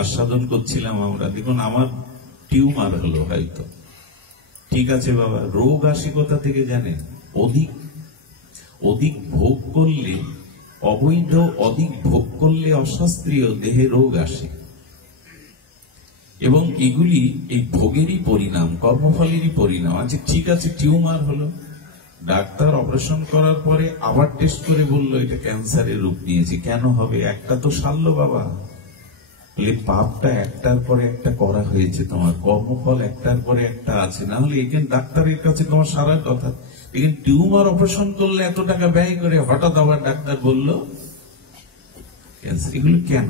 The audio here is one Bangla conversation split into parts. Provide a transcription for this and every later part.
আস্বাদন করছিলাম আমরা। দেখুন, আমার টিউমার হলো হয়তো, ঠিক আছে বাবা, রোগ আসে কোথা থেকে জানেন? অধিক ভোগ করলে, অবৈধ অধিক ভোগ করলে অশাস্ত্রীয় দেহে রোগ আসে, এবং এগুলি এই ভোগেরই পরিণাম, কর্মফলেরই পরিণাম। আচ্ছা ঠিক আছে, টিউমার হলো, ডাক্তার অপারেশন করার পরে আবার টেস্ট করে বললো এটা ক্যান্সারের রূপ নিয়েছে। কেন হবে? একটা তো সারলো বাবা। বলে পাপটা একটার পরে একটা করা হয়েছে, তোমার কর্মফল একটার পরে একটা আছে, না হলে এখানে ডাক্তারের কাছে তোমার সারার কথা। এখানে টিউমার অপারেশন করলে এত টাকা ব্যয় করে হঠাৎ আবার ডাক্তার বললো ক্যান্সার। এগুলো কেন?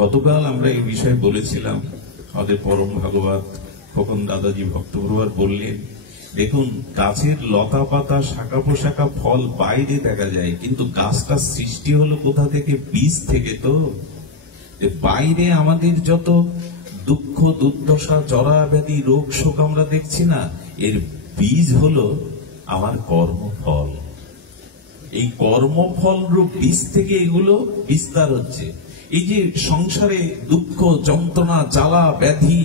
গতকাল আমরা এই বিষয়ে বলেছিলাম, আমাদের পরম ভাগবত খোকন দাদাজি ভক্তপ্রভার বললেন, দেখুন গাছের লতা পাতা শাখা পোশাখা ফল বাইরে দেখা যায়, কিন্তু গাছটা সৃষ্টি হলো কোথা থেকে? বীজ থেকে। তো বাইরে আমাদের যত দুঃখ দুর্দশা জরা ব্যাধি রোগ শোক আমরা দেখছি না, এর বীজ হলো আমার কর্মফল। এই কর্মফল রূপ বীজ থেকে এগুলো বিস্তার হচ্ছে। এই যে সংসারে দুঃখ যন্ত্রণা জ্বালা ব্যাধি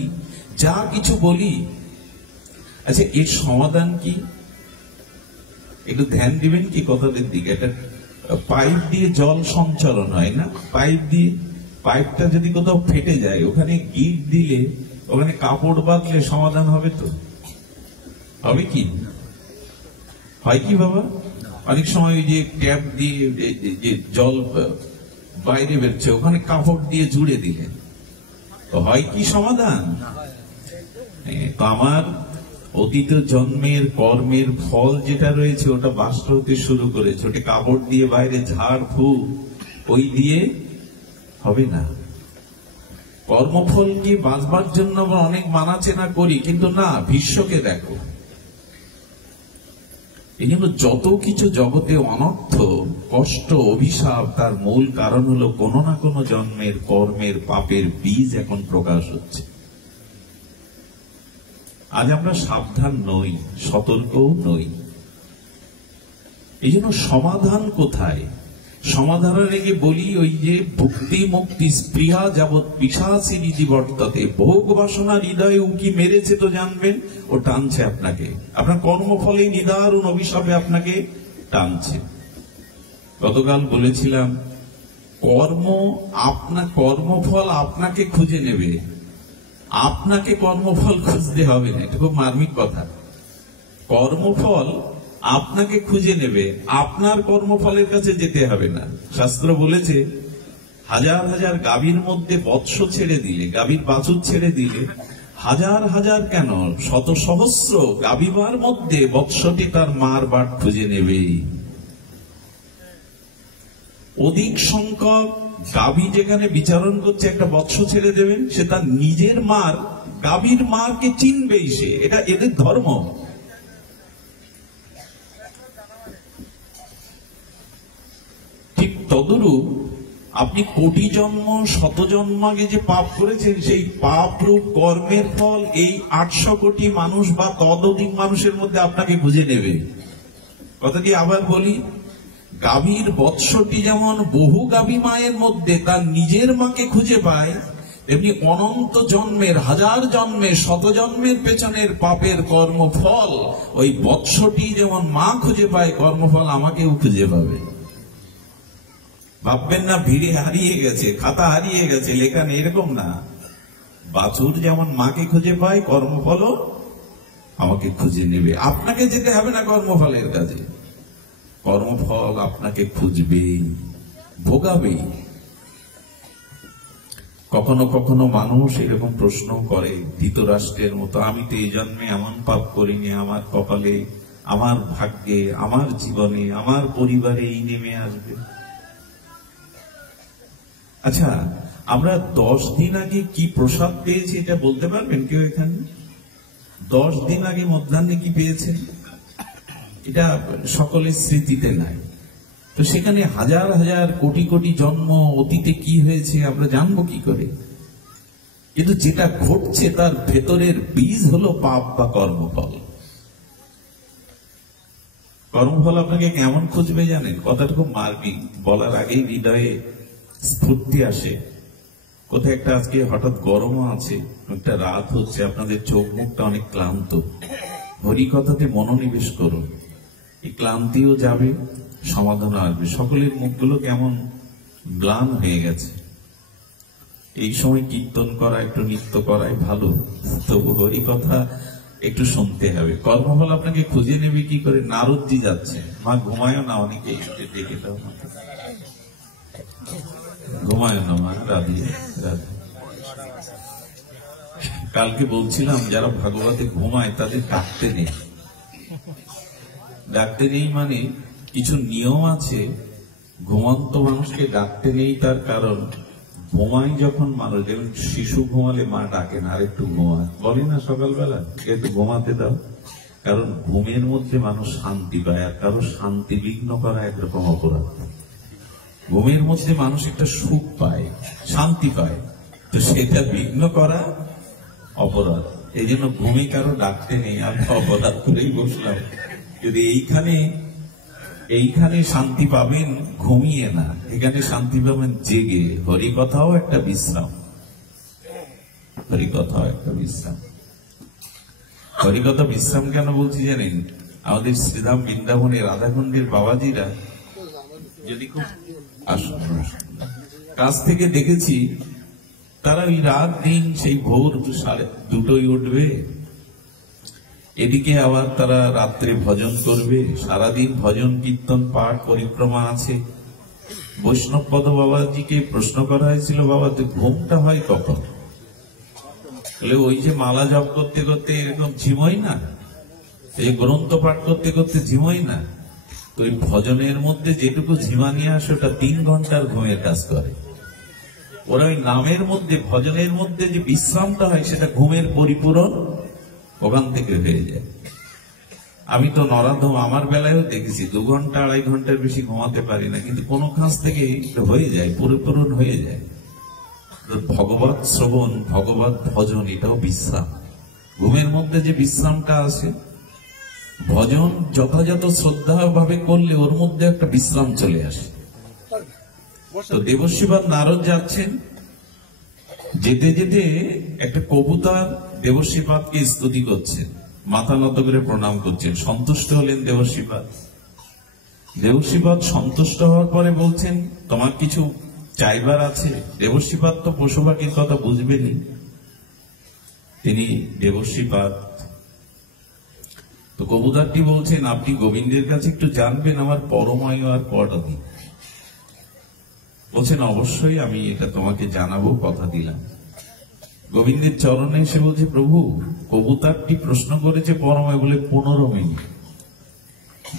যা কিছু বলি, আচ্ছা এর সমাধান কি? একটু ধ্যান দিবেন কি কথাদের দিকে। একটা পাইপ দিয়ে জল সঞ্চালন হয় না, পাইপটা যদি কোথাও ফেটে যায়, ওখানে গিট দিলে, ওখানে কাপড় বাঁধলে সমাধান হবে? তো হবে কি? হয় কি বাবা? অনেক সময় ওই যে ট্যাপ দিয়ে যে জল বাইরে বেরোচ্ছে, ওখানে কাপড় দিয়ে জুড়ে দিলেন, তো হয় কি সমাধান? তো আমার অতীত জন্মের কর্মের ফল যেটা রয়েছে, ওটা বাস্ত হতে শুরু করেছে। ওটা কাপড় দিয়ে বাইরে ঝাড় ফু ওই দিয়ে হবে না। কর্মফলকে বাঁচবার জন্য আমরা অনেক মানাচেনা করি, কিন্তু না, বিশ্বকে দেখো। এই জন্য যত কিছু জগতে অনর্থ কষ্ট অভিশাপ, তার মূল কারণ হলো কোনো না কোনো জন্মের কর্মের পাপের বীজ এখন প্রকাশ হচ্ছে। আজ আমরা সাবধান নই, সতর্কও নই। এই জন্য সমাধান কোথায়? সমাধানের আগে বলি, ওই যে ভক্তি মুক্তি স্পৃহা যাবৎ পিশাচী নিধি বর্ততে, ভোগ বাসনা হৃদয়ে উকি মেরেছে তো জানবেন, ও টানছে আপনাকে, আপনার কর্মফলে নিদারুণ অভিশাপে আপনাকে টানছে। গতকাল বলেছিলাম, কর্মফল আপনাকে খুঁজে নেবে, আপনাকে কর্মফল খুঁজতে হবে না। এটা খুব মার্মিক কথা। কর্মফল আপনাকে খুঁজে নেবে, আপনার কর্মফলের কাছে যেতে হবে না। শাস্ত্র বলেছে, হাজার হাজার গাভীর মধ্যে বৎস ছেড়ে দিলে, গাভীর বাছুর ছেড়ে দিলে, হাজার হাজার কেন শত সহস্র গাভীবার মধ্যে বৎসটি তার মার বাট খুঁজে নেবে। অধিক সংখ্যক গাভী যেখানে বিচারণ করছে, একটা বৎস ছেড়ে দেবেন, সে তার নিজের মার, গাভীর মাকে চিনবেই সে। এটা এদের ধর্ম। ঠিক তদরূপ আপনি কোটি জন্ম শত জন্ম আগে যে পাপ করেছেন, সেই পাপ রূপ কর্মের ফল এই 800 কোটি মানুষ বা ততোধিক মানুষের মধ্যে আপনাকে খুঁজে নেবে। কথাটি আবার বলি, গাভীর বৎসটি যেমন বহু গাভী মায়ের মধ্যে তার নিজের মাকে খুঁজে পায়, এমনি অনন্ত জন্মের, হাজার জন্মের, শত জন্মের পেছনের পাপের কর্মফল ওই বৎসটি যেমন মা খুঁজে পায়, কর্মফল আমাকেও খুঁজে পাবে। ভাববেন না ভিড়ে হারিয়ে গেছে, খাতা হারিয়ে গেছে, লেখা নেই, এরকম না। বাছুর যেমন মাকে খুঁজে পায়, কর্মফলও আমাকে খুঁজে নেবে। আপনাকে যেতে হবে না কর্মফলের কাছে, কর্মফল আপনাকে খুঁজবেই, ভোগাবেই। কখনো কখনো মানুষ এরকম প্রশ্ন করে ধৃতরাষ্ট্রের মতো, আমি তো এই জন্মে এমন পাপ করিনি, আমার কপালে, আমার ভাগ্যে, আমার জীবনে, আমার পরিবারে এই নেমে আসবে। আচ্ছা, আমরা 10 দিন আগে কি প্রসাদ পেয়েছি এটা বলতে পারবেন কেউ এখানে? 10 দিন আগে মধ্যাহ্নে কি পেয়েছেন? এটা সকলের স্মৃতিতে নাই। তো সেখানে হাজার হাজার কোটি কোটি জন্ম অতীতে কি হয়েছে আমরা জানবো কি করে? কিন্তু যেটা ঘটছে তার ভেতরের বীজ হলো পাপ বা কর্মফল। কর্মফল আপনাকে কেমন খুঁজবে জানেন? কথাটা খুব মার্মিক, বলার আগেই হৃদয়ে স্ফূর্তি আসে। কোথায় একটা আজকে হঠাৎ গরমও আছে, একটা রাত হচ্ছে, আপনাদের চোখ মুখটা অনেক ক্লান্ত, হরিকথাতে মনোনিবেশ করুন, এই ক্লান্তিও যাবে, সমাধান আসবে। সকলের মুখগুলো কেমন ম্লান হয়ে গেছে। এই সময় কীর্তন করা, একটু নৃত্য করাই ভালো, তবু হরিকথা একটু শুনতে হবে। কর্মফল আপনাকে খুঁজে নেবে কি করে? নারদজি যাচ্ছে, মা ঘুমায়ও না, অনেকে ডেকে দাও, ঘুমায় না মা, রাধি রাধি। কালকে বলছিলাম যারা ভাগবতে ঘুমায় তাদের ডাকতে নেই। ডাকতে নেই মানে কিছু নিয়ম আছে, ঘুমন্ত মানুষকে ডাকতে নেই। তার কারণ ঘুমায় যখন মানুষ, যেমন শিশু ঘুমালে মা ডাকে না, আরেকটু ঘুমায়, বলে না সকালবেলা একটু ঘুমাতে দাও। কারণ ঘুমের মধ্যে মানুষ শান্তি পায়, আর কারো শান্তি বিঘ্ন করা একরকম অপরাধ। ঘুমের মধ্যে মানুষ একটা সুখ পায়, শান্তি পায়, তো সেটা বিঘ্ন করা অপরাধ। এই জন্য ঘুমে কারো ডাকতে নেই, আমি অপরাধ করেই বসলাম। যদি এইখানে শান্তি পাবেন ঘুমিয়ে না, এখানে শান্তি পাবেন জেগে। হরিকথাও একটা বিশ্রাম, হরিকথাও একটা বিশ্রাম। হরিকথা বিশ্রাম কেন বলছি জানেন? আমাদের শ্রীধাম বৃন্দাবনের রাধাকুণ্ডের বাবাজিরা যদি খুব কাছ থেকে দেখেছি, তারা ওই রাত দিন সেই ভোর 2:30 উঠবে, এদিকে আবার তারা রাত্রে ভজন করবে, সারাদিন ভজন কীর্তন পাঠ পরিক্রমা আছে। বৈষ্ণবপদ বাবাজিকে প্রশ্ন করা হয়েছিল, বাবা তো ঘুমটা হয় কখন? বলে ওই যে মালা জপ করতে করতে এরকম ঝিমোই না, এই গ্রন্থ পাঠ করতে করতে ঝিমোই না, তো ওই ভজনের মধ্যে যেটুকু ঝিমানি আসে ওটা 3 ঘন্টার ঘুমের কাজ করে। ওরা ওই নামের মধ্যে, ভজনের মধ্যে যে বিশ্রামটা হয় সেটা ঘুমের পরিপূরণ ওখান থেকে হয়ে যায়। আমি তো নরাধম, আমার বেলায়ও দেখেছি 2 ঘন্টা 2.5 ঘন্টার বেশি ঘুমাতে পারি না, কিন্তু কোনো কাজ থেকে হয়ে যায়, পরিপূরণ হয়ে যায়। ভগবত শ্রবণ, ভগবত ভজন, এটাও বিশ্রাম। ঘুমের মধ্যে যে বিশ্রামটা আছে, ভজন যথাযথ শ্রদ্ধা ভাবে করলে ওর মধ্যে একটা বিশ্রাম চলে আসে। তো দেবশ্রীপাদ নারদ যাচ্ছেন, যেতে যেতে একটা কবুতর দেবশ্রীপাদকে স্তুতি করছেন, মাথা নত করে প্রণাম করছেন। সন্তুষ্ট হলেন দেবশ্রীপাদ। দেবশ্রীপাদ সন্তুষ্ট হওয়ার পরে বলছেন, তোমার কিছু চাইবার আছে? দেবশ্রীপাদ তো পশু পাখির কথা বুঝবেনি। তিনি দেবশ্রীপাদ, তো কবুতরটি বলছেন, আপনি গোবিন্দের কাছে একটু জানবেন আমার পরমায়ু আর কটা দিন? বলছেন, অবশ্যই আমি এটা তোমাকে জানাবো, কথা দিলাম। গোবিন্দের চরণে এসে বলছে, প্রভু কবুতরটি প্রশ্ন করেছে পরমায়ু বলে 15 মিনিট।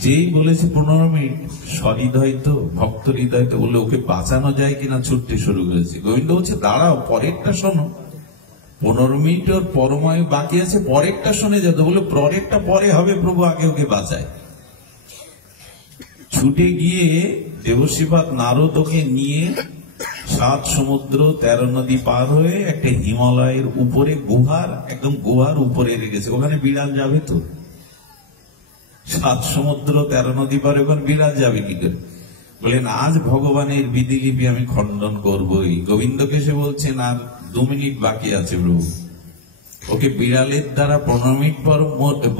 যেই বলেছে 15 মিনিট, সহৃদয় তো, ভক্ত হৃদয় তো, বলে ওকে বাঁচানো যায় কিনা ছুটতে শুরু করেছে। গোবিন্দ বলছে, দাঁড়াও, পরেরটা শোনো। 15 মিনিট ওর পরমায়ু বাকি আছে, পরেরটা শুনে যেত। বলে পরেরটা পরে হবে প্রভু, আগে ওকে বাঁচায়। ছুটে গিয়ে দেবশ্রীপাদ নারদ ওকে নিয়ে 7 সমুদ্র 13 নদী পার হয়ে একটা হিমালয়ের উপরে গুহার, একদম গুহার উপরে রেখেছে। ওখানে বিড়াল যাবে তো? 7 সমুদ্র 13 নদী পার, ওখানে বিড়াল যাবে কি করে? বলেন, আজ ভগবানের বিধিলিপি আমি খণ্ডন করবই। গোবিন্দকে সে বলছেন, আর 2 মিনিট বাকি আছে প্রভু। ওকে বিড়ালের দ্বারা 15 মিনিট পর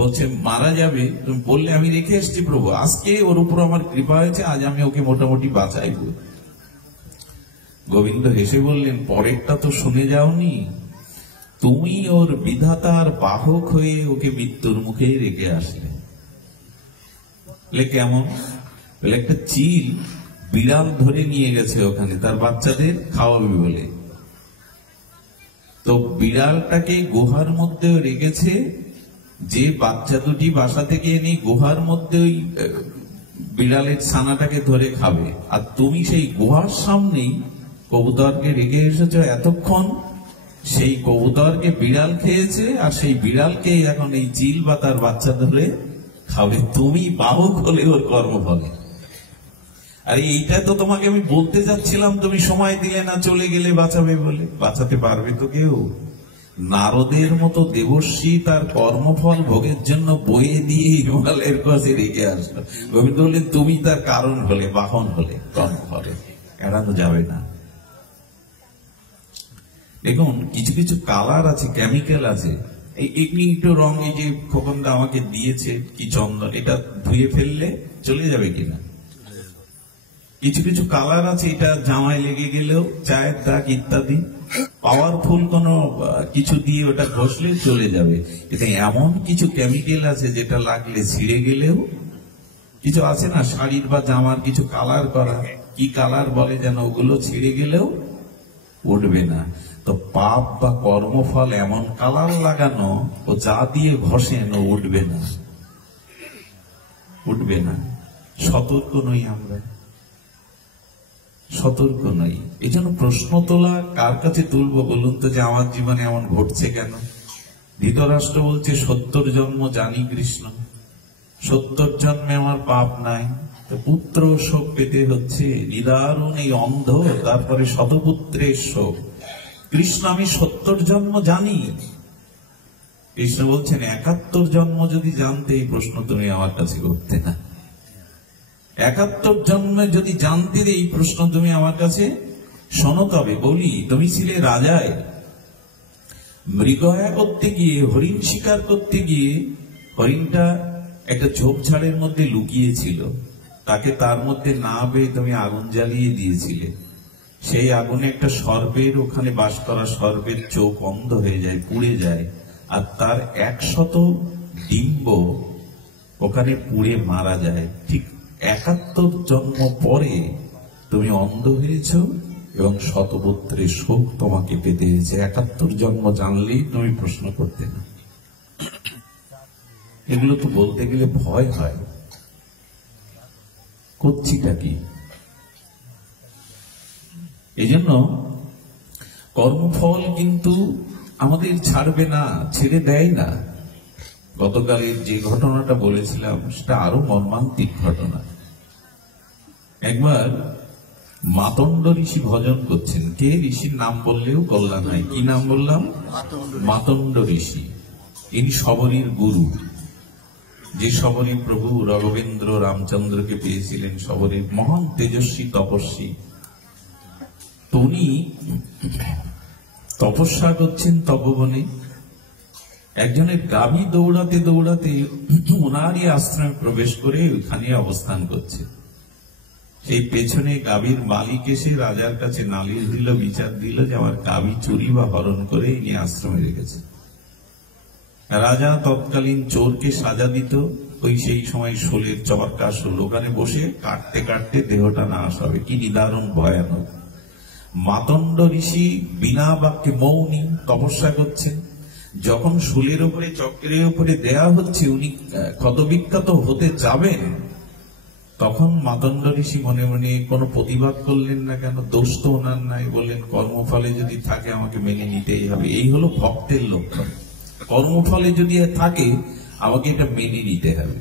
বলছে মারা যাবে, তুমি বললে আমি রেখে এসছি প্রভু, আজকে ওর উপর আমার কৃপা হয়েছে, আজ আমি ওকে মোটামুটি বাঁচাইব। গোবিন্দ হেসে বললেন, পরেরটা তো শুনে যাওনি, তুমি ওর বিধাতার বাহক হয়ে ওকে মৃত্যুর মুখে রেখে আসলে। বলে কেমন? বলে একটা চিল বিড়াল ধরে নিয়ে গেছে ওখানে তার বাচ্চাদের খাওয়াবে বলে। তো বিড়ালটাকে গুহার মধ্যে রেখেছে, যে বাচ্চা দুটি বাসা থেকে এনে গুহার মধ্যে ওই বিড়ালের ছানাটাকে ধরে খাবে, আর তুমি সেই গুহার সামনেই কবুতরকে রেখে এসেছো এতক্ষণ। সেই কবুতরকে বিড়াল খেয়েছে, আর সেই বিড়ালকে এখন এই চিল বা তার বাচ্চা ধরে খাবে। তুমি বাহক হলে ওর কর্মফলে। আর এইটা তো তোমাকে আমি বলতে যাচ্ছিলাম, তুমি সময় দিলে না, চলে গেলে বাঁচাবে বলে। বাঁচাতে পারবে তো কেউ? নারদের মতো দেবর্ষী তার কর্মফল ভোগের জন্য বয়ে দিয়ে হিমালয়ের কাছে রেখে আসলো। গোবিন্দ বললেন, তুমি তার কারণ হলে, বাহন হলে, কর্মফলে, এড়ানো যাবে না। দেখুন কিছু কিছু কালার আছে, কেমিক্যাল আছে, এই একটু রং, এই যে খোকনদা আমাকে দিয়েছে কি চন্দন, এটা ধুয়ে ফেললে চলে যাবে কিনা? কিছু কিছু কালার আছে, এটা জামায় লেগে গেলেও, চায়ের দাগ ইত্যাদি পাওয়ারফুল কোন কিছু দিয়ে ওটা ঘষলে চলে যাবে। কিন্তু এমন কিছু কেমিক্যাল আছে যেটা লাগলে ছিঁড়ে গেলেও, কিছু আছে না শাড়ির বা জামার কিছু কালার করা, কি কালার বলে যেন, ওগুলো ছিঁড়ে গেলেও উঠবে না। তো পাপ বা কর্মফল এমন কালার লাগানো, ও যা দিয়ে ঘষেন ও উঠবে না, উঠবে না। সতর্ক নই আমরা, সতর্ক নই। এই জন্য প্রশ্ন তোলা কার কাছে তুলবো বলুন তো, যে আমার জীবনে এমন ঘটছে কেন? ধৃতরাষ্ট্র বলছে 70 জন্ম জানি কৃষ্ণ, 70 জন্মে আমার পাপ নাই, তো পুত্র শোক পেতে হচ্ছে নিদারুণ এই অন্ধ, তারপরে শতপুত্রের শোক। কৃষ্ণ আমি 70 জন্ম জানি। কৃষ্ণ বলছেন 71 জন্ম যদি জানতে এই প্রশ্ন তুমি আমার কাছে করতে না। 71 জন্মে যদি জানতে এই প্রশ্ন তুমি আমার কাছে শোনো। তবে বলি, তুমি ছিলে রাজায়, মৃগয়া করতে গিয়ে, হরিণ শিকার করতে গিয়ে, হরিণটা একটা ঝোপঝাড়ের মধ্যে লুকিয়েছিল, তাকে তার মধ্যে না পেয়ে তুমি আগুন জ্বালিয়ে দিয়েছিলে। সেই আগুনে একটা সর্পের, ওখানে বাস করা সর্পের চোখ অন্ধ হয়ে যায়, পুড়ে যায়, আর তার 100 ডিম্ব ওখানে পুড়ে মারা যায়। ঠিক 71 জন্ম পরে তুমি অন্ধ হয়েছ এবং শতপুত্রের শোক তোমাকে পেতে হয়েছে। 71 জন্ম জানলেই তুমি প্রশ্ন করতে না। এগুলো তো বলতে গেলে ভয় হয়, করছিটা কি? এই জন্য কর্মফল কিন্তু আমাদের ছাড়বে না, ছেড়ে দেয় না। গতকালের যে ঘটনাটা বলেছিলাম সেটা আরো মর্মান্তিক ঘটনা। একবার মাতণ্ড ঋষি ভজন করছেন। কে? ঋষির নাম বললেও কল্যাণ নাই। কি নাম বললাম? মাতণ্ড ঋষি। ইনি শবরীর গুরু, যে শবরী প্রভু রঘবেন্দ্র রামচন্দ্রকে পেয়েছিলেন। শবরীর মহান তেজস্বী তপস্বী। উনি তপস্যা করছেন তপবনে। একজনের গাভী দৌড়াতে দৌড়াতে ওনারই আশ্রমে প্রবেশ করে ওখানে অবস্থান করছে। সেই পেছনে গাভীর মালিক এসে রাজার কাছে নালিশ দিল, বিচার দিল যে আমার গাভী চুরি বা হরণ করে ইনি আশ্রমে রেখেছে। রাজা তৎকালীন চোরকে সাজা দিত। ওই সেই সময় শোলের চরকা শোল, ওখানে বসে কাটতে কাটতে দেহটা নাশ হবে। কি নিদারুণ ভয়ানক! মাতণ্ড ঋষি বিনা বাক্যে মৌনী তপস্যা করছেন। যখন শুলের উপরে, চক্রের উপরে দেয়া হচ্ছে, উনি ক্ষতবিক্ষত হতে যাবেন, তখন মাতণ্ড ঋষি মনে মনে কোনো প্রতিবাদ করলেন না। কেন? দোষ তো ওনার নাই। বললেন কর্মফলে যদি থাকে আমাকে মেনে নিতেই হবে। এই হলো ভক্তের লক্ষণ। কর্মফলে যদি থাকে আমাকে এটা মেনে নিতে হবে।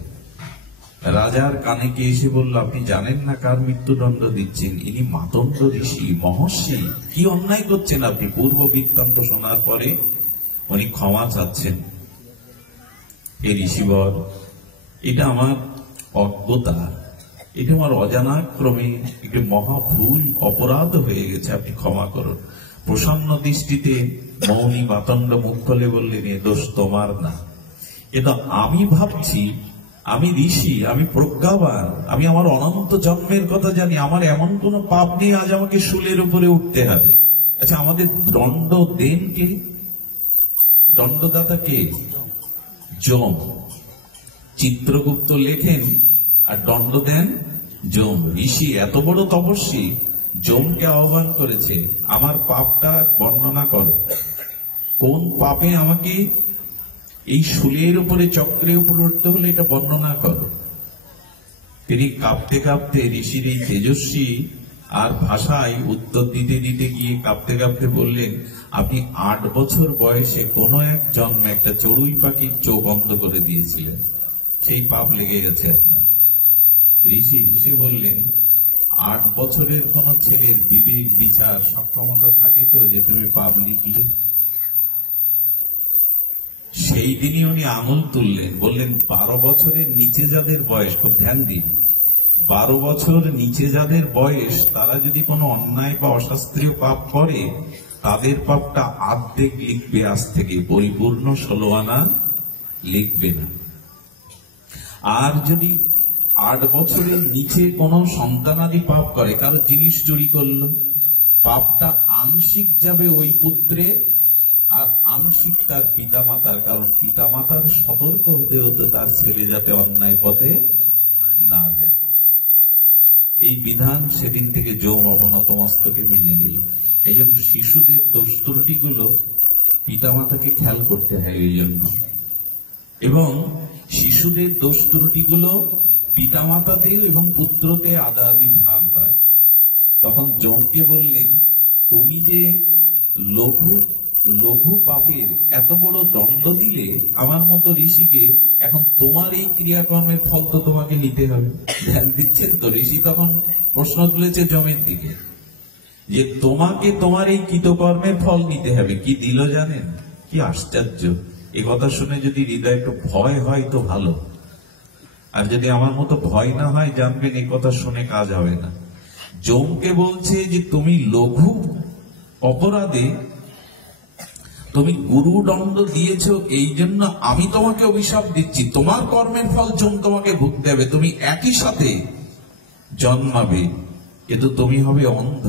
রাজার কানে কে এসে বলল, আপনি জানেন না কার মৃত্যুদণ্ড দিচ্ছেন? ইনি মাতণ্ড ঋষি, মহর্ষি। কি অন্যায় করছেন আপনি? পূর্ব বৃত্তান্ত শোনার পরে উনি ক্ষমা চাচ্ছেন। এই ঋষিবর, এটা আমার অজ্ঞতা, এটা আমার অজানা ক্রমে একটি মহা ভুল, অপরাধ হয়ে গেছে, আপনি ক্ষমা করুন। প্রসন্ন দৃষ্টিতে মৌনী মাতণ্ড মুখ খুলে বললেন, এ দোষ তোমার না। কিন্তু আমি ভাবছি আমি ঋষি, আমি প্রজ্ঞাবান, আমি আমার অনন্ত জন্মের কথা জানি, আমার এমন কোন পাপ নেই আজ আমাকে শুলের উপরে উঠতে হবে। আচ্ছা, আমাদের দণ্ড দেন কে? দণ্ডদাতা কে? যম। চিত্রগুপ্ত লেখেন আর দণ্ড দেন যম। ঋষি এত বড় তপস্বী, যমকে আহ্বান করেছে, আমার পাপটা বর্ণনা করো। কোন পাপে আমাকে এই শুলের উপরে, চক্রের উপরে উঠতে হলে এটা বর্ণনা করো। তিনি কাঁপতে কাঁপতে, ঋষির এই তেজস্বী আর ভাষায় উত্তর দিতে দিতে গিয়ে কাঁপতে কাঁপতে বললেন, আপনি 8 বছর বয়সে কোন এক জন্মে একটা চড়ুই পাখির চোখ অন্ধ করে দিয়েছিলেন, সেই পাপ লেগে গেছে আপনার। ঋষি হেসে বললেন, 8 বছরের কোন ছেলের বিবেক বিচার সক্ষমতা থাকে তো যে তুমি পাপ লিখলে? সেই দিনই উনি আঙুল তুললেন, বললেন 12 বছরের নিচে যাদের বয়স, খুব ধ্যান দিন, 12 বছর নিচে যাদের বয়স, তারা যদি কোনো অন্যায় বা অশাস্ত্রীয় পাপ করে, তাদের পাপটা অর্ধেক লিখবে আজ থেকে, পরিপূর্ণ 16 আনা লিখবে না। আর যদি 8 বছরের নিচে কোনো সন্তানাদি পাপ করে, কারো জিনিস চুরি করলো, পাপটা আংশিক যাবে ওই পুত্রে আর আংশিক তার পিতামাতার, কারণ পিতামাতার সতর্ক হতে হতে তার ছেলে যাতে অন্যায় পথে না যায়। এই বিধান সেদিন থেকে যৌম অবনত মস্তকে মেনে নিল। এই জন্য শিশুদের দোষ ত্রুটিগুলো পিতামাতাকে খেয়াল করতে হয় এই জন্য, এবং শিশুদের দোষ ত্রুটিগুলো পিতামাতাতেও এবং পুত্রতে আদা আদি ভাগ হয়। তখন যমকে বললেন, তুমি যে লঘু লঘু পাপের এত বড় দণ্ড দিলে আমার মতো ঋষিকে, এখন তোমার এই ক্রিয়াকর্মের ফল তো তোমাকে নিতে হবে। ধ্যান দিচ্ছেন তো? ঋষি তখন প্রশ্ন তুলেছে যমের দিকে, যে তোমাকে তোমার এই কৃতকর্মের ফল নিতে হবে। কি দিল জানেন? কি আশ্চর্য! এ কথা শুনে যদি হৃদয় একটু ভয় হয় তো ভালো, আর যদি আমার মতো ভয় না হয়, জানবেন এই কথা শুনে কাজ হবে না। যমকে বলছে যে তুমি লঘু অপরাধে তুমি গুরুদণ্ড দিয়েছ, এই জন্য আমি তোমাকে অভিশাপ দিচ্ছি, তোমার কর্মের ফল যম তোমাকে ভুগতে হবে। তুমি একই সাথে জন্মাবে, কিন্তু তুমি হবে অন্ধ,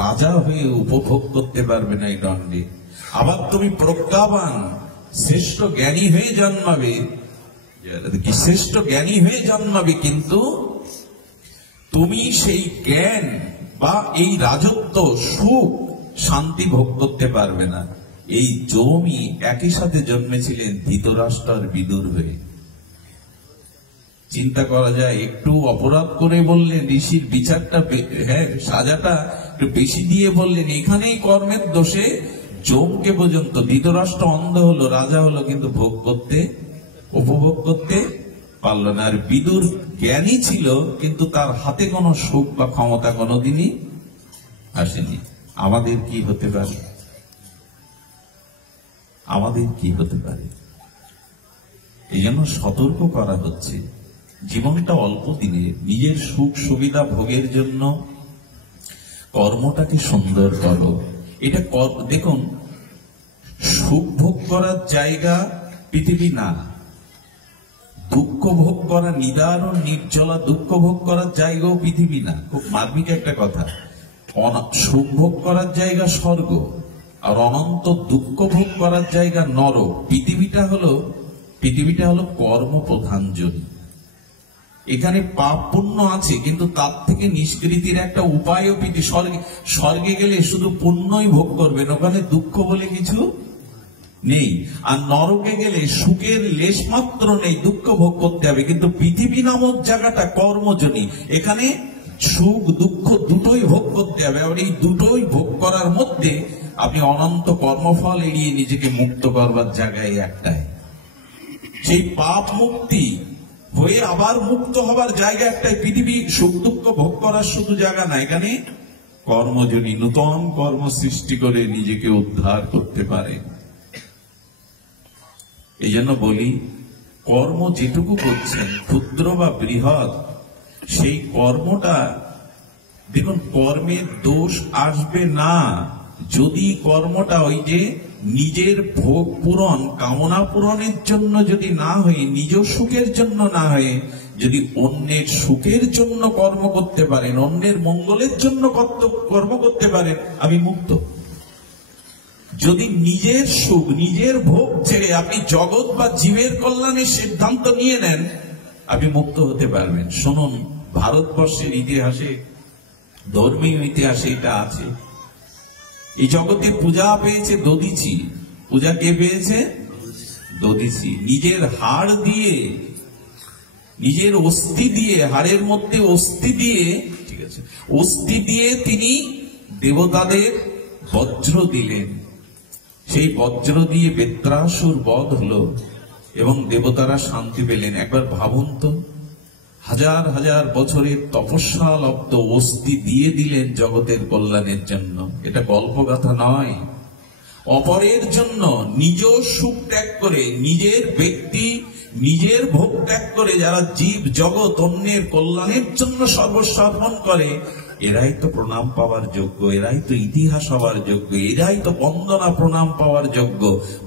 রাজা হয়ে উপভোগ করতে পারবে না এই দণ্ডে। আবার তুমি প্রজ্ঞাবান শ্রেষ্ঠ জ্ঞানী হয়ে জন্মাবে, শ্রেষ্ঠ জ্ঞানী হয়ে জন্মাবে, কিন্তু তুমি সেই জ্ঞান বা এই রাজত্ব সুখ শান্তি ভোগ করতে পারবে না। এই যমই একই সাথে জন্মেছিলেন ধৃতরাষ্ট্র আর বিদুর হয়ে। চিন্তা করা যায়, একটু অপরাধ করে বললেন, ঋষির বিচারটা সাজাটা একটু বেশি দিয়ে বললেন, এখানেই কর্মের দোষে যমকে পর্যন্ত, ধৃতরাষ্ট্র অন্ধ হলো, রাজা হলো, কিন্তু ভোগ করতে উপভোগ করতে পারল না। আর বিদুর জ্ঞানী ছিল, কিন্তু তার হাতে কোনো সুখ বা ক্ষমতা কোনোদিনই আসেনি। আমাদের কি হতে পারে? আমাদের কি হতে পারে? এই জন্য সতর্ক করা হচ্ছে, জীবনটা অল্প দিনে, নিজের সুখ সুবিধা ভোগের জন্য কর্মটাকে সুন্দর করো। এটা দেখুন, সুখ ভোগ করার জায়গা পৃথিবী না, দুঃখ ভোগ করা, নিদারুণ নির্জলা দুঃখ ভোগ করার জায়গাও পৃথিবী না। খুব মার্মিক একটা কথা। সুখ ভোগ করার জায়গা স্বর্গ, আর অনন্ত দুঃখ ভোগ করার জায়গা নরক। পৃথিবীটা হলো কর্মপ্রধান জনি। এখানে পাপ পুণ্য আছে, কিন্তু তার থেকে নিষ্কৃতির একটা উপায়ও স্বর্গে গেলে শুধু পুণ্যই ভোগ করবেন, ওখানে দুঃখ বলে কিছু নেই। আর নরকে গেলে সুখের লেশ মাত্র নেই, দুঃখ ভোগ করতে হবে। কিন্তু পৃথিবী নামক জায়গাটা কর্মজনী, এখানে সুখ দুঃখ দুটোই ভোগ করতে হবে। আর এই দুটোই ভোগ করার মধ্যে আপনি অনন্ত কর্মফল এড়িয়ে নিজেকে মুক্ত করবার জায়গায় একটাই, সেই পাপ মুক্তি হয়ে আবার মুক্ত হবার জায়গা একটাই। পৃথিবী সুখ দুঃখ ভোগ করার শুধু জায়গা না, এখানে কর্মজনী নূতন কর্ম সৃষ্টি করে নিজেকে উদ্ধার করতে পারে। এই জন্য বলি, কর্ম যেটুকু করছেন, ক্ষুদ্র বা বৃহৎ, সেই কর্মটা দেখুন, কর্মের দোষ আসবে না যদি কর্মটা ওই যে নিজের ভোগ পূরণ, কামনা পূরণের জন্য যদি না হয়ে, নিজ সুখের জন্য না হয়ে, যদি অন্যের সুখের জন্য কর্ম করতে পারেন, অন্যের মঙ্গলের জন্য কর্ম করতে পারেন, আমি মুক্ত। যদি নিজের সুখ নিজের ভোগ ছেড়ে আপনি জগৎ বা জীবের কল্যাণের সিদ্ধান্ত নিয়ে নেন, আপনি মুক্ত হতে পারবেন। শুনুন, ভারতবর্ষের ইতিহাসে, ধর্মীয় ইতিহাসে এটা আছে। এই জগতে পূজা পেয়েছে দধিচি। পূজা কে পেয়েছে? দধিচি। নিজের হাড় দিয়ে, নিজের অস্থি দিয়ে, হাড়ের মধ্যে অস্থি দিয়ে, ঠিক আছে, অস্থি দিয়ে তিনি দেবতাদের বজ্র দিলেন। সেই বজ্র দিয়ে বেত্রাসুর বধ হলো এবং দেবতারা শান্তি পেলেন। একবার ভাবুন তো, হাজার হাজার বছরের তপস্যা লব্ধ অস্থি দিয়ে দিলেন জগতের কল্যাণের জন্য। এটা গল্পগাথা নয়। অপরের জন্য নিজ সুখ ত্যাগ করে, নিজের ব্যক্তি নিজের ভোগ ত্যাগ করে যারা জীব জগৎ অন্যের কল্যাণের জন্য সর্বস্ব অর্পণ করে, এরাই তো প্রণাম পাওয়ার যোগ্য, এরাই তো ইতিহাস হওয়ার যোগ্য, এরাই তো বন্দনা প্রণাম পাওয়ার যোগ্য।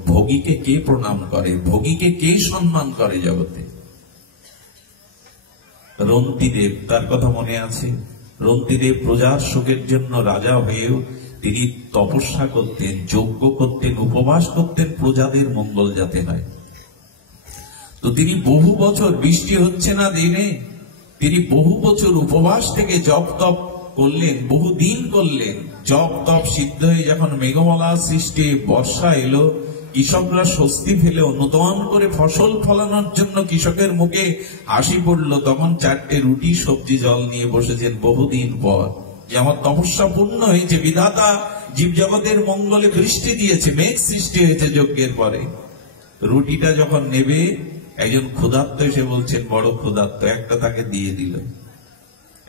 ভোগীকে কে প্রণাম করে, ভোগীকে কে সম্মান করে জগতে? রন্তিদেব, তার কথা মনে আছে? রন্তিদেব প্রজার সুখের জন্য রাজা হয়েও তিনি তপস্যা করতেন, যজ্ঞ করতেন, উপবাস করতেন প্রজাদের মঙ্গল যাতে হয়। তো তিনি বহু বছর, বৃষ্টি হচ্ছে না দিনে, তিনি বহু বছর উপবাস থেকে জপ তপ করলেন, বহুদিন করলেন। জপ তপ সিদ্ধ হয়ে যখন মেঘমালা সৃষ্টি, বর্ষা এলো, কৃষকরা স্বস্তি ফেলে নূতন করে ফসল ফলানোর জন্য কৃষকের মুখে হাসি পড়ল, তখন 4টে রুটি সবজি জল নিয়ে বসেছেন বহুদিন পর, যে আমার তপস্যা পূর্ণ হয়েছে, বিধাতা জীবজগতের মঙ্গলে বৃষ্টি দিয়েছে, মেঘ সৃষ্টি হয়েছে যজ্ঞের পরে। রুটিটা যখন নেবে, একজন ক্ষুধার্ত এসে বলছেন বড় ক্ষুধার্ত, একটা তাকে দিয়ে দিল।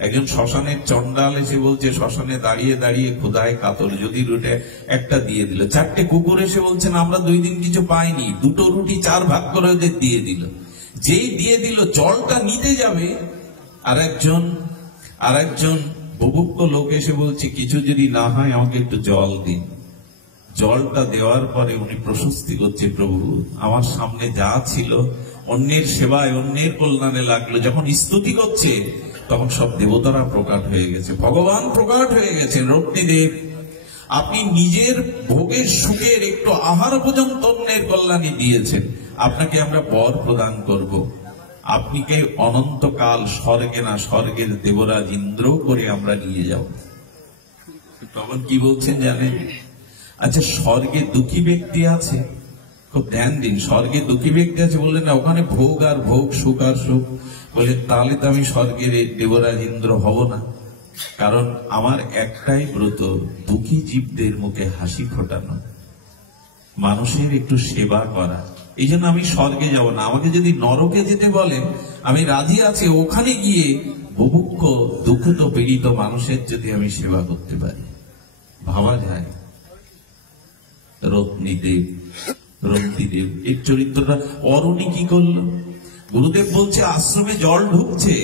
একজন শ্মশানের চন্ডাল এসে বলছে শ্মশানে দাঁড়িয়ে দাঁড়িয়ে ক্ষুধায় কাতর, যদি রুটি একটা দিয়ে দিল। 4টে কুকুর এসে বলছেন আমরা 2 দিন কিছু পাইনি, 2টো রুটি 4 ভাগ করে ওদের দিয়ে দিল। যেই দিয়ে দিল, জলটা নিতে যাবে, আর একজন বুভুক্ষ লোক এসে বলছে কিছু যদি না হয় আমাকে একটু জল দিন। জলটা দেওয়ার পরে উনি প্রশস্তি করছে, প্রভু আমার সামনে যা ছিল অন্যের সেবায়, অন্যের কল্যাণে লাগলো। যখন স্তুতি করছে তখন সব দেবতারা প্রকাট হয়ে গেছে, ভগবান প্রকাট হয়ে গেছেন। রত্নীদেব, আপনি নিজের ভোগের সুখের একটু আহার পর্যন্ত অন্যের কল্যাণে দিয়েছেন, আপনাকে আমরা বর প্রদান করব। আপনি কে অনন্তকাল স্বর্গে না, স্বর্গের দেবরাজ ইন্দ্র করে আমরা নিয়ে যাব। তখন কি বলছেন জানেন? আচ্ছা, স্বর্গে দুঃখী ব্যক্তি আছে, খুব ধ্যান দিন, স্বর্গে দুঃখী ব্যক্তি আছে বললেন না, ওখানে ভোগ আর ভোগ, সুখ আর সুখ। বললেন তাহলে তো আমি স্বর্গের দেবরাজ ইন্দ্র হব না, কারণ আমার একটাই ব্রত, দুঃখী জীবদের মুখে হাসি ফোটানো, মানুষের একটু সেবা করা। এই জন্য আমি স্বর্গে যাব না। আমাকে যদি নরকে যেতে বলেন আমি রাজি আছি, ওখানে গিয়ে বুভুক্ষ দুঃখিত পীড়িত মানুষের যদি আমি সেবা করতে পারি। ভাবা যায় রন্তিদেব এর চরিত্রটা। অরুণী কি করলো? গুরুদেব বলছে আশ্রমে জল ঢুকছে।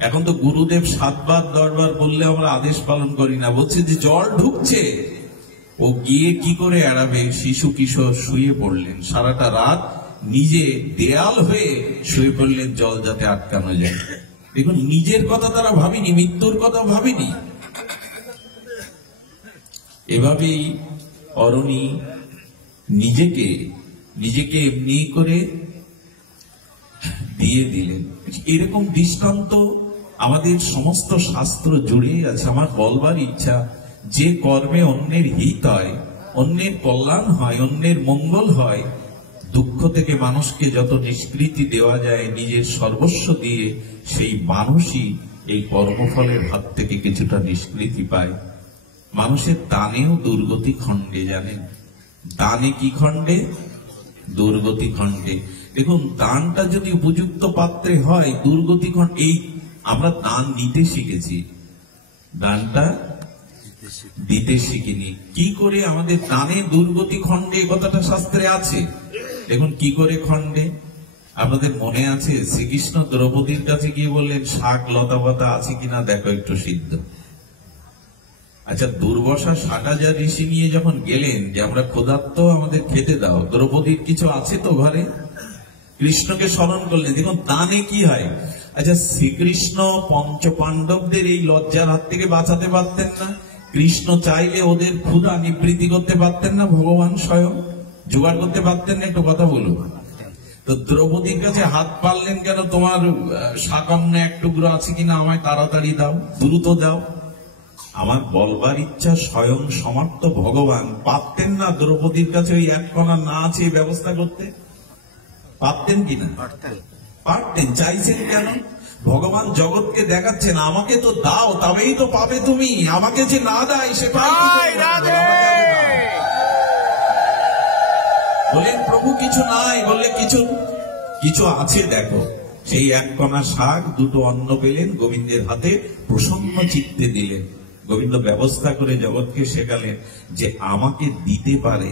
এখন তো গুরুদেব 7 বার 10 বার বললে আমরা আদেশ পালন করি না, বলছে যে জল ঢুকছে। ও গিয়ে কি করে এড়াবে? শিশু কিশোর শুয়ে পড়লেন, সারাটা রাত নিজে দেয়াল হয়ে শুয়ে পড়লেন জল যাতে আটকানো যায়। দেখুন, নিজের কথা তারা ভাবিনি, মৃত্যুর কথা ভাবিনি। এভাবেই অরুণী নিজেকে এমনি করে দিয়ে দিলেন। এরকম দৃষ্টান্ত আমাদের সমস্ত শাস্ত্র জুড়ে আছে। আমার বলবার ইচ্ছা, যে কর্মে অন্যের হিত হয়, অন্যের কল্যাণ হয়, অন্যের মঙ্গল হয়, দুঃখ থেকে মানুষকে যত নিষ্কৃতি দেওয়া যায় নিজের সর্বস্ব দিয়ে, সেই মানুষই এই কর্মফলের হাত থেকে কিছুটা নিষ্কৃতি পায়। মানুষের দানেও দুর্গতি খণ্ডে, জানেন? দানে কি খণ্ডে? দুর্গতি খণ্ডে। দেখুন, দানটা যদি উপযুক্ত পাত্রে হয়, দুর্গতি খণ্ডে। এই আমরা দান নিতে শিখেছি, দানটা দিতে শিখিনি। কি করে আমাদের দানে দুর্গতি খণ্ডে, কথাটা শাস্ত্রে আছে। দেখুন কি করে খণ্ডে। আপনাদের মনে আছে শ্রীকৃষ্ণ দ্রৌপদীর কাছে গিয়ে বললেন শাক লতা পাতা আছে কিনা দেখো একটু সিদ্ধ। আচ্ছা, দুর্বাসা 60,000 ঋষি নিয়ে যখন গেলেন যে আমরা ক্ষুধার্ত, আমাদের খেতে দাও, দ্রৌপদীর কিছু আছে তো ঘরে? কৃষ্ণকে স্মরণ করলেন। দেখুন দানে কি হয়। আচ্ছা, শ্রীকৃষ্ণ পঞ্চপাণ্ডবদের এই লজ্জার হাত থেকে বাঁচাতে পারতেন না? কৃষ্ণ চাইলে ওদের ক্ষুধা নিবৃত্তি করতে পারতেন না? ভগবান স্বয়ং জোগাড় করতে পারতেন না? একটু কথা বলুন। তো দ্রৌপদীর কাছে হাত পারলেন কেন? তোমার সাকান্ন এক টুকরো আছে কিনা আমায় তাড়াতাড়ি দাও, দ্রুত দাও। আমার বলবার ইচ্ছা, স্বয়ং সমর্থ ভগবান পারতেন না দ্রৌপদীর কাছে ওই এক কণা না আছে ব্যবস্থা করতে? পারতেন কিনা? পারতেন। চাইছেন কেন? ভগবান জগৎকে দেখাচ্ছেন আমাকে তো দাও তবেই তো পাবে তুমি, আমাকে যে না দেয় সে বলেন প্রভু কিছু নাই, বললে কিছু আছে দেখো। সেই এক কণা শাক, 2টো অন্ন পেলেন, গোবিন্দের হাতে প্রসন্ন চিত্তে দিলেন। গোবিন্দ ব্যবস্থা করে জগৎকে শেখালেন যে আমাকে দিতে পারে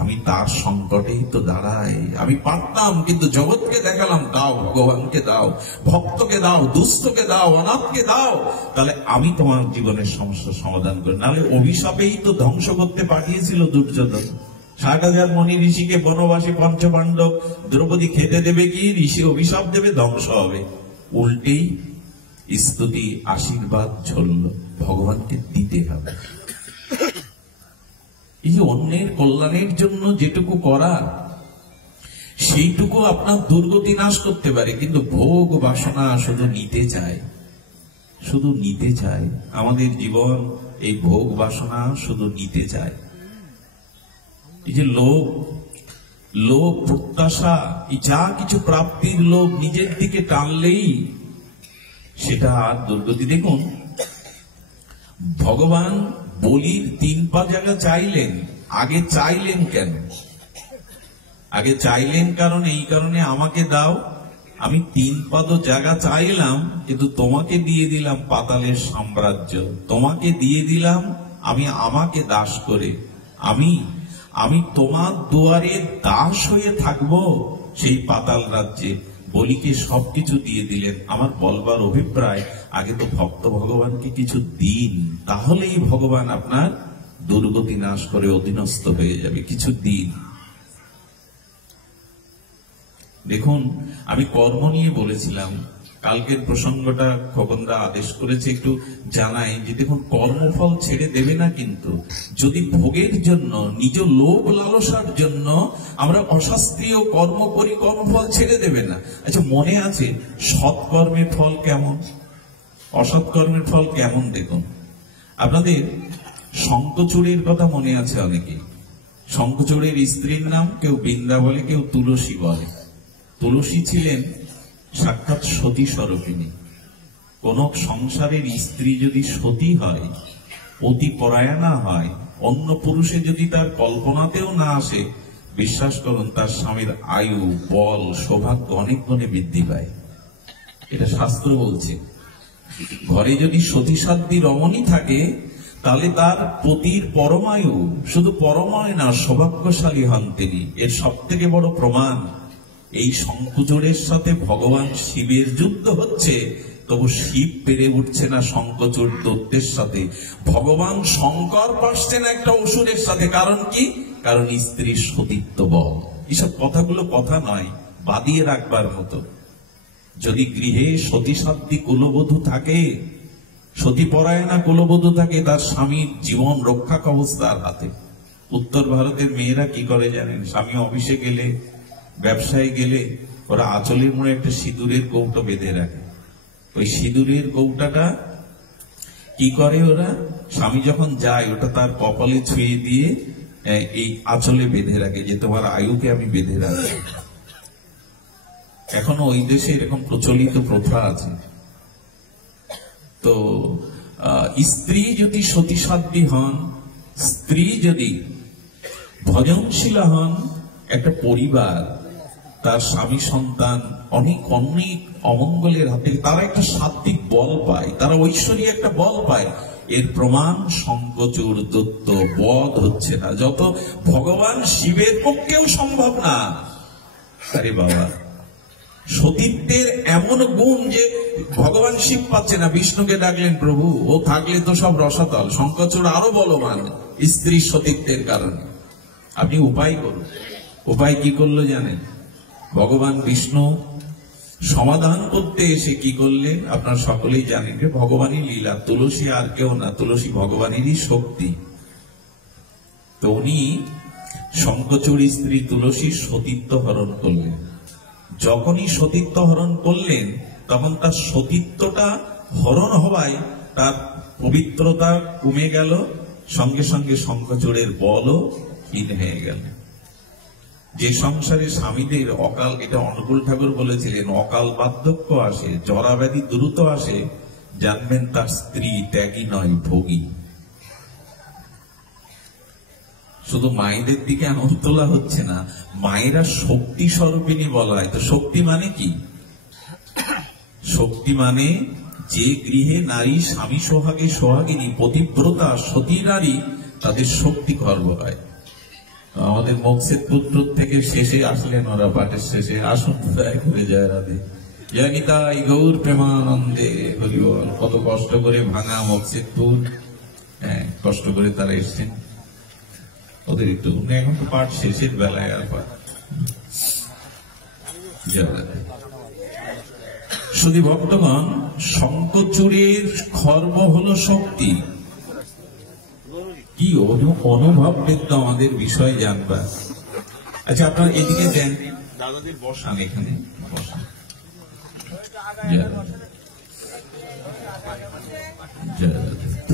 আমি তার সংকটেই তো দাঁড়াই। আমি পারতাম, কিন্তু জগৎকে দেখালাম দাও, ভগবানকে দাও, ভক্তকে দাও, দুস্থকে দাও, অনাথকে দাও, তাহলে আমি তোমার জীবনের সমস্যার সমাধান করি। নাহলে অভিশাপেই তো ধ্বংস করতে পাঠিয়েছিল দুর্যোধন। 60,000 মণি ঋষিকে বনবাসী পঞ্চপাণ্ডব, দ্রৌপদী খেতে দেবে কি? ঋষি অভিশাপ দেবে, ধ্বংস হবে। উল্টেই স্তুতি আশীর্বাদ ঝরল, ভগবানকে দিতে হবে। এই যে অন্যের কল্যাণের জন্য যেটুকু করা, সেইটুকু আপনার দুর্গতি নাশ করতে পারে। কিন্তু ভোগ বাসনা শুধু নিতে চায়, শুধু নিতে চায়। আমাদের জীবন এই ভোগ বাসনা শুধু নিতে চায়। এই যে লোভ প্রত্যাশা, যা কিছু প্রাপ্তির লোভ নিজের দিকে টানলেই সেটা আর দুর্গতি। দেখুন, ভগবান বলির 3 পা জায়গা চাইলেন। আগে চাইলেন কেন? আগে চাইলেন কারণ এই কারণে, আমাকে দাও, আমি 3 পাদ জায়গা চাইলাম, কিন্তু তোমাকে দিয়ে দিলাম পাতালের সাম্রাজ্য, তোমাকে দিয়ে দিলাম আমি আমাকে দাস করে, আমি তোমার দুয়ারে দাস হয়ে থাকবো সেই পাতাল রাজ্যে। বলিকে সবকিছু দিয়ে দিলেন। আমার বলবার অভিপ্রায়, আগে তো ভক্ত ভগবানকে কিছু দিন, তাহলেই ভগবান আপনার দুর্গতি নাশ করে অধীনস্থ হয়ে যাবে। কিছু দিন। দেখুন, আমি কর্ম নিয়ে বলেছিলাম, কালকের প্রসঙ্গটা খোকনদা আদেশ করেছে একটু জানাই যে দেখুন, কর্মফল ছেড়ে দেবে না। কিন্তু যদি ভোগের জন্য, নিজ লোভ লালসার জন্য আমরা অশাস্ত্রীয় কর্ম করি, কর্মফল ছেড়ে দেবে না। আচ্ছা, মনে আছে সৎকর্মের ফল কেমন, অসৎকর্মের ফল কেমন? দেখুন, আপনাদের শঙ্খচূড়ের কথা মনে আছে অনেকে। শঙ্খচূড়ের স্ত্রীর নাম কেউ বৃন্দা বলে, কেউ তুলসী বলে। তুলসী ছিলেন সাক্ষাৎ সতী স্বরূপিণী। কোন সংসারের স্ত্রী যদি সতী হয়, অতি পরায়ণা হয়, অন্য পুরুষে যদি তার কল্পনাতেও না আসে, বিশ্বাস করুন তার স্বামীর আয়ু, বল, সৌভাগ্য অনেক গুণে বৃদ্ধি পায়। এটা শাস্ত্র বলছে। ঘরে যদি সতী সাধ্বী রমণী থাকে, তাহলে তার পতির পরমায়ু, শুধু পরমায় না, সৌভাগ্যশালী হন তিনি। এর সব থেকে বড় প্রমাণ, এই শঙ্খচূড়ের সাথে ভগবান শিবের যুদ্ধ হচ্ছে, তবু শিব পেরে উঠছে না শঙ্খচূড় দত্তের সাথে। ভগবান শঙ্কর পারছেন একটা অসুরের সাথে। কারণ কি? কারণ স্ত্রীর সতীত্ব বল। এসব কথাগুলো কথা নয়, বাদিয়ে রাখবার মতো। যদি গৃহে সতী সাধ্বী কুলবধূ থাকে, সতীপরায়ণা কুলবধূ থাকে, তার স্বামীর জীবন রক্ষা কবচ তার হাতে। উত্তর ভারতের মেয়েরা কি করে জানেন? স্বামী অফিসে গেলে, ব্যবসায় গেলে, ওরা আঁচলের মোড়ে একটা সিঁদুরের কৌটো বেঁধে রাখে। ওই সিঁদুরের কৌটাটা কি করে ওরা, স্বামী যখন যায় ওটা তার কপালে ছুঁয়ে দিয়ে এই আঁচলে বেঁধে রাখে, যে তোমার আয়ুকে আমি বেঁধে রাখি। এখনো ওই দেশে এরকম প্রচলিত প্রথা আছে। তো স্ত্রী যদি সতী সাধ্বী হন, স্ত্রী যদি ভজনশীলা হন, একটা পরিবার, তার স্বামী সন্তান অনেক অনেক অমঙ্গলের হাত থেকে তারা একটা সাত্বিক বল পায়, তারা ঐশ্বরিক একটা বল পায়। এর প্রমাণ শঙ্খচূড় দত্ত বধ হচ্ছে না, যত ভগবান শিবের পক্ষেও সম্ভব না। আরে বাবা, সতীত্বের এমন গুণ যে ভগবান শিব পাচ্ছে না, বিষ্ণুকে ডাকলেন প্রভু, ও থাকলে তো সব রসাতল। শঙ্খচূড় আরো বলবান স্ত্রীর সতীত্বের কারণে। আপনি উপায় করুন। উপায় কি করলো জানেন? ভগবান বিষ্ণু সমাধান করতে এসে কি করলেন আপনার সকলেই জানেন, যে ভগবানই লীলা। তুলসী আর কেউ না, তুলসী ভগবানেরই শক্তি। তো উনি শঙ্খচূড় স্ত্রী তুলসীর সতীত্ব হরণ করলেন। যখনই সতীত্ব হরণ করলেন, তখন তার সতীত্বটা হরণ হওয়ায় তার পবিত্রতা কমে গেল, সঙ্গে সঙ্গে শঙ্খচূড়ের বলও হীন হয়ে গেল। যে সংসারে স্বামীদের অকাল, এটা অনুকূল ঠাকুর বলেছিলেন, অকাল বার্ধক্য আসে, জরা ব্যাধি দ্রুত আসে, জানবেন তার স্ত্রী ত্যাগী নয়, ভোগী। শুধু মায়েদের দিকে আঙুল তোলা হচ্ছে না, মায়েরা শক্তি স্বরূপিণী বলা হয়। তো শক্তি মানে কি? শক্তি মানে যে গৃহে নারী স্বামী সোহাগে সোহাগিনী, পতিব্রতা, সতী নারী, তাদের শক্তি গর্ব হয়। আমাদের মকসেদ পুত্র থেকে শেষে আসলেন ওরা, পাঠের শেষে। আসুন দয়া করে জয় রাধে, জয় নিতাই গৌর প্রেমানন্দে হরি বল। কত কষ্ট করে ভাঙা মকসেদপুর, হ্যাঁ কষ্ট করে তারা এসছেন। ওদের একটু এখন তো পাঠ শেষের বেলায় আর পাঠ। জয় রাধে। শুধু ভক্তগণ, শঙ্খচূড়ের খর্ব হলো শক্তি। কি অনুভব কিন্তু আমাদের বিষয় জানবার। আচ্ছা আপনারা এদিকে দেন, দাদাদের বসান, এখানে বসান।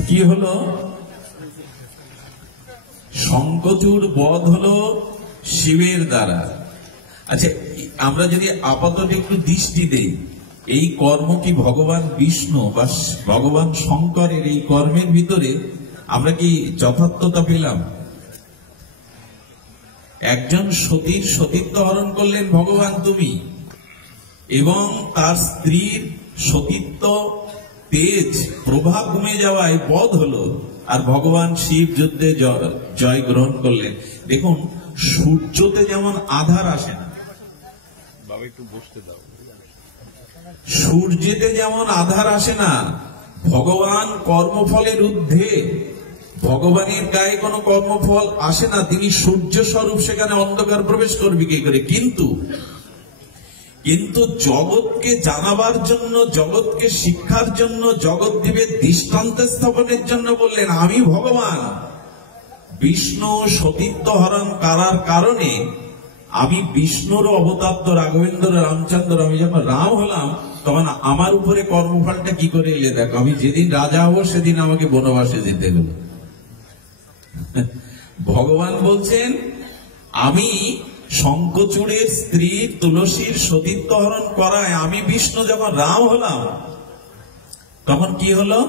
কি হলো? শঙ্খচূড় বধ হলো শিবের দ্বারা। আচ্ছা আমরা যদি আপাতত একটু দৃষ্টি দেই, এই কর্ম কি ভগবান বিষ্ণু বা ভগবান শঙ্করের এই কর্মের ভিতরে আমরা কি যথার্থতা পেলাম? একজন সতীর সতীত্ব হরণ করলেন ভগবান তুমি, এবং তার স্ত্রীর সতীত্ব তেজ প্রভা কমে যাওয়ায় বধ হলো, আর ভগবান শিব যুদ্ধে জয় গ্রহণ করলেন। দেখুন, সূর্যতে যেমন আধার আসে না, বাবা একটু বসতে দাও, সূর্যেতে যেমন আধার আসে না, ভগবান কর্মফলের ঊর্ধ্বে, ভগবানের গায়ে কোনো কর্মফল আসে না, তিনি সূর্য স্বরূপ, সেখানে অন্ধকার প্রবেশ করবে কি করে? কিন্তু জগৎকে জানাবার জন্য, জগৎকে শিক্ষার জন্য, জগৎদেবের দৃষ্টান্ত স্থাপনের জন্য বললেন আমি ভগবান। বিষ্ণু সতীত্ব হরণ করার কারণে আমি বিষ্ণুর অবতার রাঘবেন্দ্র রামচন্দ্র, আমি যখন রাম হলাম তখন আমার উপরে কর্মফলটা কি করে এলে দেখো। আমি যেদিন রাজা হব সেদিন আমাকে বনবাসে যেতে হলো। ভগবান বলছেন আমি শঙ্খচূড়ের স্ত্রী তুলসীর সতীত্ব হরণ করায় আমি বিষ্ণু যখন রাম হলাম, তখন কি হলো?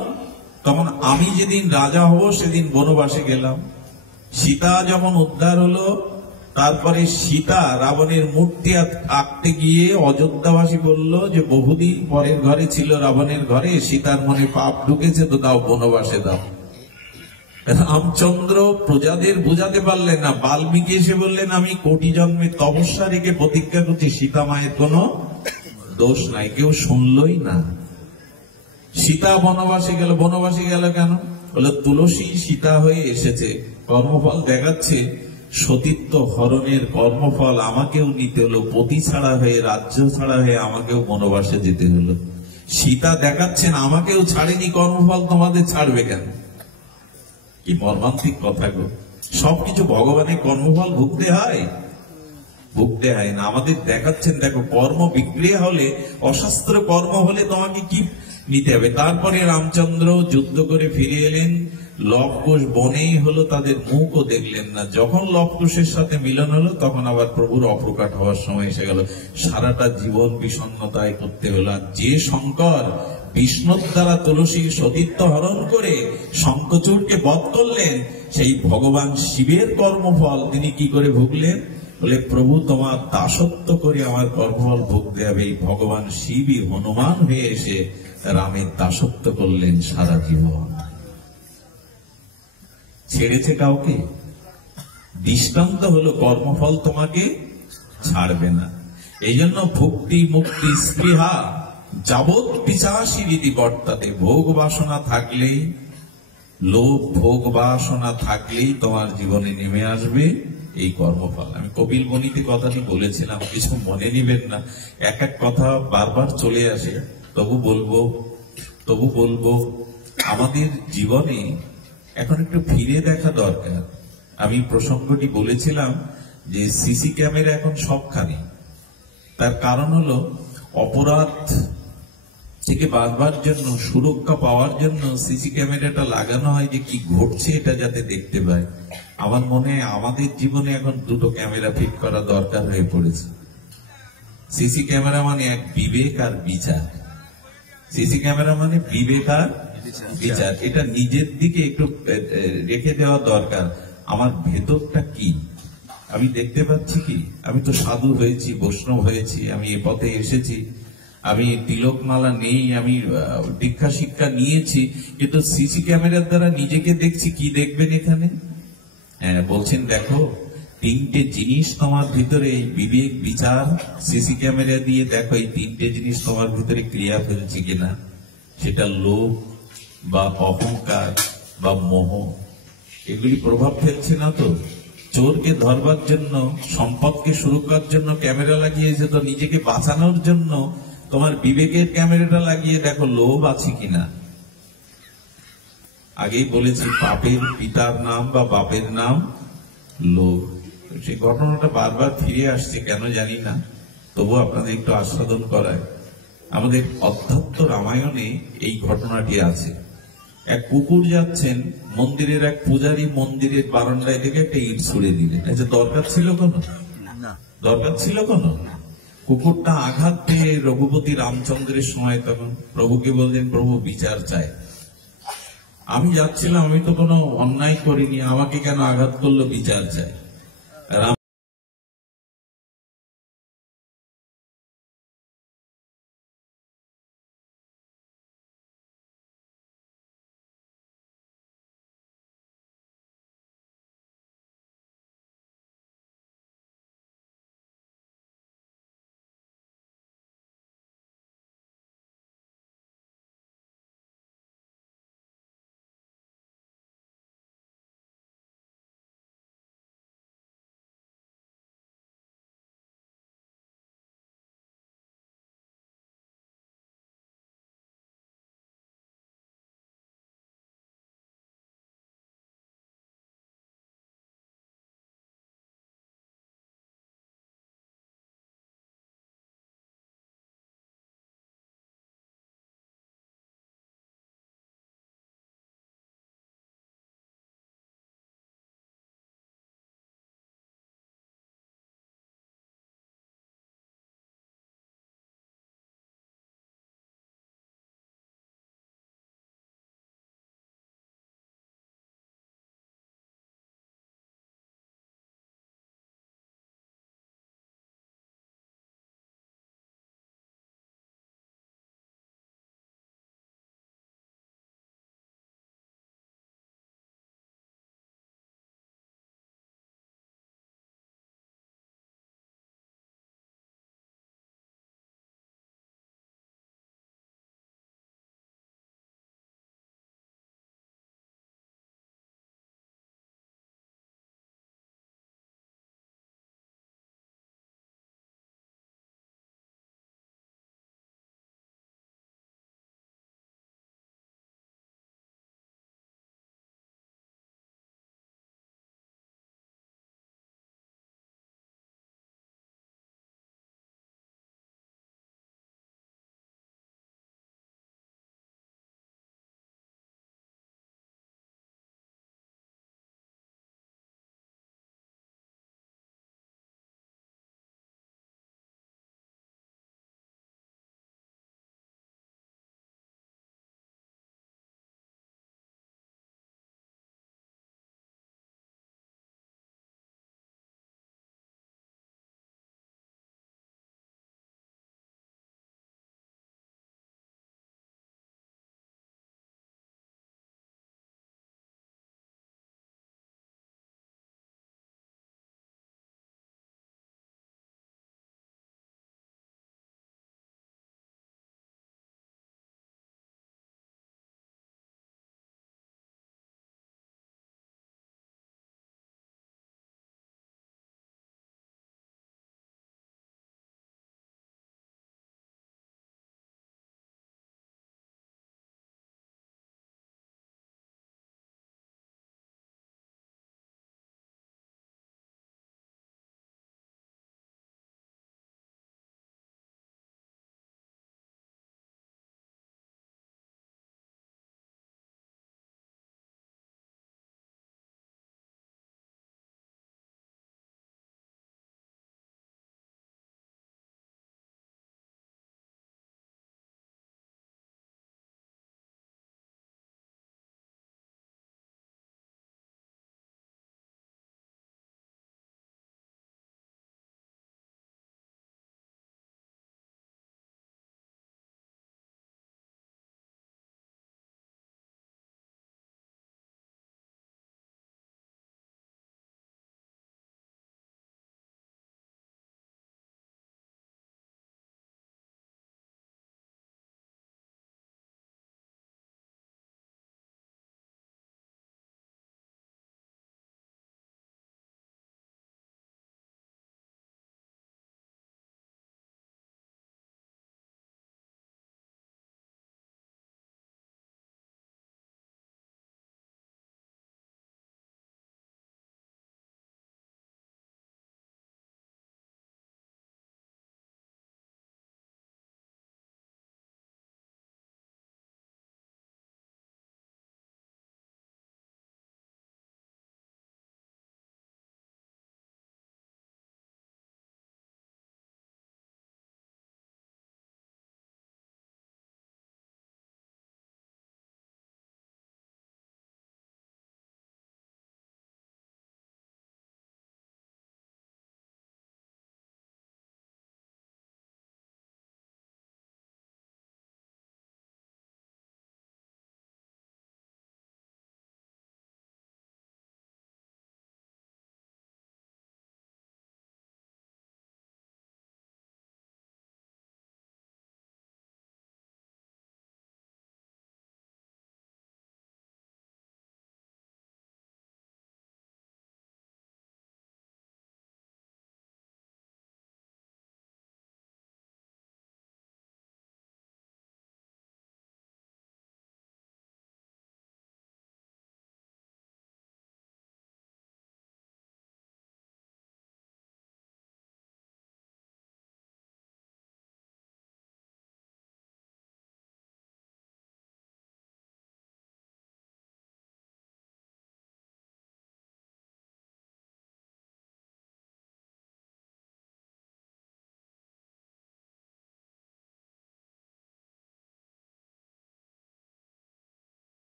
তখন আমি যেদিন রাজা হব সেদিন বনবাসে গেলাম। সীতা যখন উদ্ধার হলো, তারপরে সীতা রাবণের মূর্তি আঁকতে গিয়ে অযোধ্যাবাসী বলল যে বহুদিন পরের ঘরে ছিল রাবণের ঘরে, সীতার মনে পাপ ঢুকেছে, তো দাও বনবাসে দাও। রামচন্দ্র প্রজাদের বোঝাতে পারলেন না, বাল্মীকি এসে বললেন আমি কোটি জন্মে তপস্যা রেখে প্রতিজ্ঞা করছি সীতা মায়ের কোনো দোষ নাই। কেউ শুনলই না। সীতা বনবাসে গেল। বনবাসে গেল কেন? বলে তুলসী সীতা হয়ে এসেছে, কর্মফল দেখাচ্ছে, সতীত্ব হরণের কর্মফল আমাকেও নিতে হলো, পতি ছাড়া হয়ে, রাজ্য ছাড়া হয়ে আমাকেও বনবাসে যেতে হলো। সীতা দেখাচ্ছেন আমাকেও ছাড়েনি, কর্মফল তোমাদের ছাড়বে কেন? কি মর্মান্তিক কথা গো। সবকিছু ভগবানের কর্মফল ভুগতে হয়? ভুগতে হয় না। আমাদের দেখাচ্ছেন দেখো, কর্ম বিক্রিয়া হলে, অশাস্ত্র কর্ম হলে তোমাকে কি নিতে হবে। তারপরে রামচন্দ্র যুদ্ধ করে ফিরে এলেন, লবকুশ বনেই হলো, তাদের মুখও দেখলেন না। যখন লবকুশের সাথে মিলন হলো তখন আবার প্রভুর অপ্রকাট হওয়ার সময় এসে গেল। সারাটা জীবন বিষণ্ণতায় করতে হলো। আর যে শঙ্কর বিষ্ণুর দ্বারা তুলসীর সতীত্ব হরণ করে শঙ্খচূড়কে বধ করলেন, সেই ভগবান শিবের কর্মফল তিনি কি করে ভুগলেন? বলে প্রভু তোমার দাসত্ব করে আমার কর্মফল ভুগতে হবে। এই ভগবান শিবই হনুমান হয়ে এসে রামের দাসত্ব করলেন সারা জীবন। ছেড়েছে কাউকে? দৃষ্টান্ত হলো কর্মফল তোমাকে ছাড়বে না। এই জন্য ভক্তি মুক্তি স্পৃহা যাবৎ পিশাচী রীতি বর্তাতে। ভোগ বাসনা থাকলেই, লোভ ভোগ বাসনা থাকলেই তোমার জীবনে নেমে আসবে এই কর্মফল। আমি কপিল বনিতে কথাটি বলেছিলাম, কিছু মনে নিবেন না। এক এক কথা বারবার চলে আসে, তবু বলবো আমাদের জীবনে এখন একটু ফিরে দেখা দরকার। আমি প্রসঙ্গটি বলেছিলাম যে সিসি ক্যামেরা এখন সবখানে। তার কারণ হলো অপরাধ থেকে বাঁচবার জন্য, সুরক্ষা পাওয়ার জন্য সিসি ক্যামেরাটা লাগানো হয় যে কি ঘটছে এটা যাতে দেখতে পায়। আমার মনে হয় আমাদের জীবনে এখন দুটো ক্যামেরা ফিট করা দরকার হয়ে পড়েছে। সিসি ক্যামেরা মানে এক বিবেক আর বিচার। সিসি ক্যামেরা মানে বিবেক আর বিচার। এটা নিজের দিকে একটু রেখে দেওয়া দরকার। আমার ভেতরটা কি, আমি দেখতে পাচ্ছি কি? আমি তো সাধু হয়েছি, বৈষ্ণব হয়েছি, আমি এ পথে এসেছি, আমি তিলকমালা নেই, আমি দীক্ষা শিক্ষা নিয়েছি, কিন্তু সিসি ক্যামেরার দ্বারা নিজেকে দেখছি। কি দেখবেন এখানে? হ্যাঁ বলছেন দেখো তিনটে জিনিস তোমার ভিতরে, এই বিবেক বিচার সিসি ক্যামেরা দিয়ে দেখো এই তিনটে জিনিস তোমার ভিতরে ক্রিয়া ফেলছে কিনা। সেটা লোভ বা অহংকার বা মোহ, এগুলি প্রভাব ফেলছে না তো? চোরকে ধরবার জন্য, সম্পদকে সুরক্ষার জন্য ক্যামেরা লাগিয়েছে, তো নিজেকে বাঁচানোর জন্য তোমার বিবেকের ক্যামেরাটা লাগিয়ে দেখো লোভ আছে কিনা। আগেই বলেছি পাপের পিতার নাম বা বাপের নাম লোভ। সেই ঘটনাটা বারবার ফিরে আসছে, কেন জানি না, তবু আপনাদের একটু আস্বাদন করায়। আমাদের অধ্যাত্ম রামায়ণে এই ঘটনাটি আছে। এক কুকুর যাচ্ছেন, মন্দিরের এক পূজারী মন্দিরের বারান্দায় থেকে একটা ইট ছুড়ে দিলেন। আচ্ছা, দরকার ছিল কোনো? দরকার ছিল কোনো? কুকুরটা আঘাত পেয়ে রঘুপতি রামচন্দ্রের সময় তখন প্রভুকে বললেন, প্রভু বিচার চাই, আমি যাচ্ছিলাম, আমি তো কোনো অন্যায় করিনি, আমাকে কেন আঘাত করলো, বিচার চাই।